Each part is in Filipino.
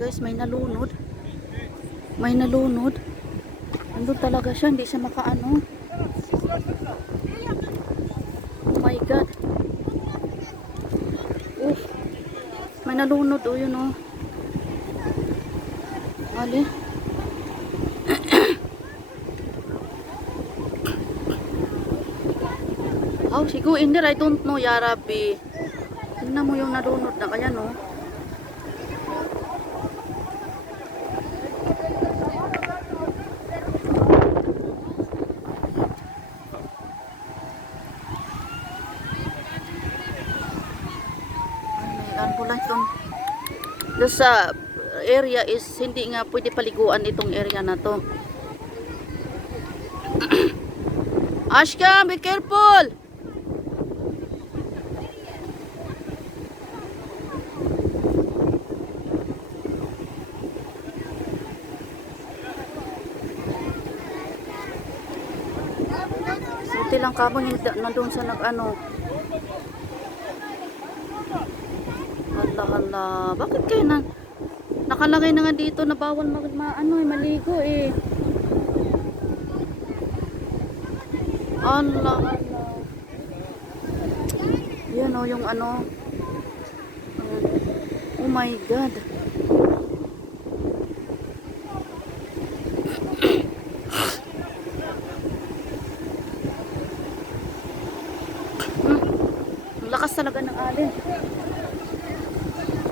guys, may nalunod. May nalunod. Nandun talaga siya, hindi siya makaano. Oh my god. Oof. May nalunod, oh, yun, oh. Ali. Oh, sigo, Inder, I don't know, ya Rabbi. Tingnan mo yung nalunod na kaya, no? Ambulance doon. This area is hindi nga pwede paliguan itong area na to. Ashka, be careful! Suti lang kabang nandun sa nag-ano. Hala, bakit kayo nakalagay na nga dito na bawal maligo eh. Hala. Yan o, yung ano. Oh my god. Lakas talaga ng alin.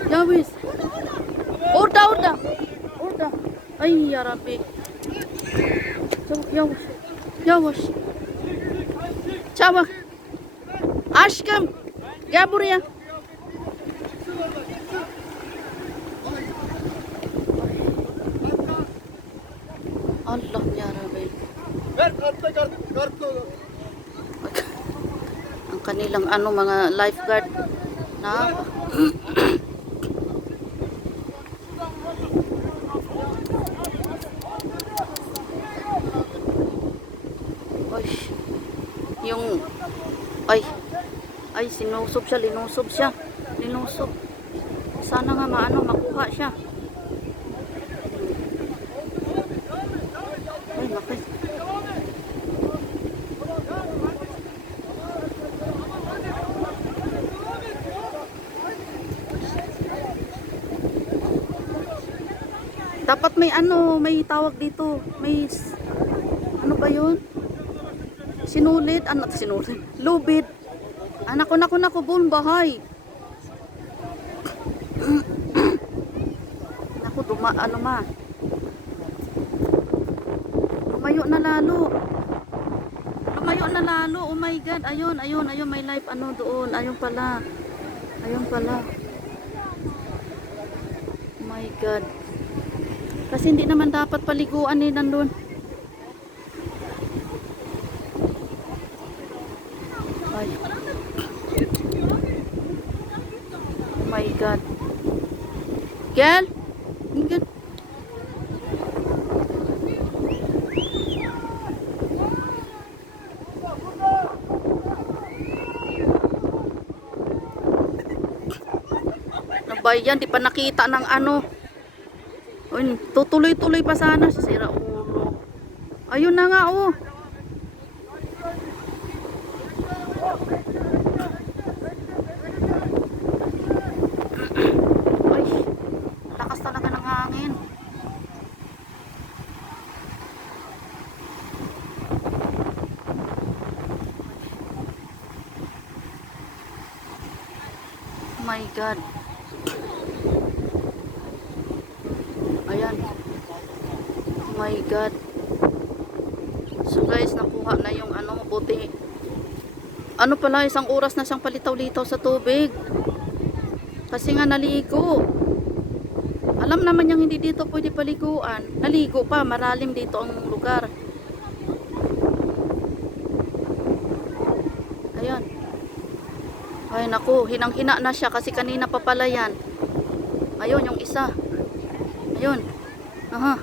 Yawis. Orda. Ay, ya Rabbi. Yavaş. Çabuk. Aşkım. Gel buraya. Allah ya Rabbi. Ver kartla. Ang kanilang mga lifeguard na yung linusob siya. Sana nga makuha siya. Ay, bakit? Dapat may tawag dito. May ano ba 'yun? Sinulit. Lubid. Naku, bun bahay. Naku, Lumayo na lalo. Oh my god. Ayun, may life doon. Ayun pala. Oh my god. Kasi hindi naman dapat paliguan nandun. Ay. Oh my god. Girl? Yan, di pa nakita ng tutuloy-tuloy pa sana sa sira ulo. Ayun na nga, oh. Ay, lakas talaga ng hangin. Oh my god. Ayan. Oh my god. So guys, nakuha na yung buti. Pala, 1 oras na siyang palitaw-litaw sa tubig. Kasi nga naligo. Alam naman niyang hindi dito pwede paliguan. Naligo pa, malalim dito ang lugar. Ayan. Ay naku, hinang-hina na siya kasi kanina pa pala yan. Ayun, yung isa. Ayun. Aha.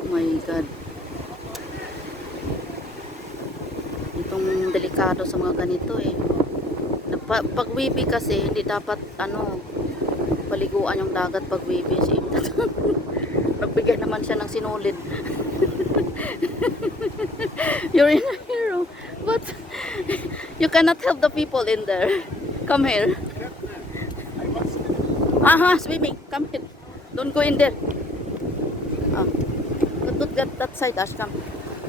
Oh my god. masyadong delikado sa mga ganito eh. Pag wibi kasi, hindi dapat paliguan yung dagat pag wibi. Si Imdad. Nagbigay naman siya ng sinulid. You're in a hero. But you cannot help the people in there. Come here. Aha, swimming. Come here. Don't go in there. Don't get that side, Ash. Come.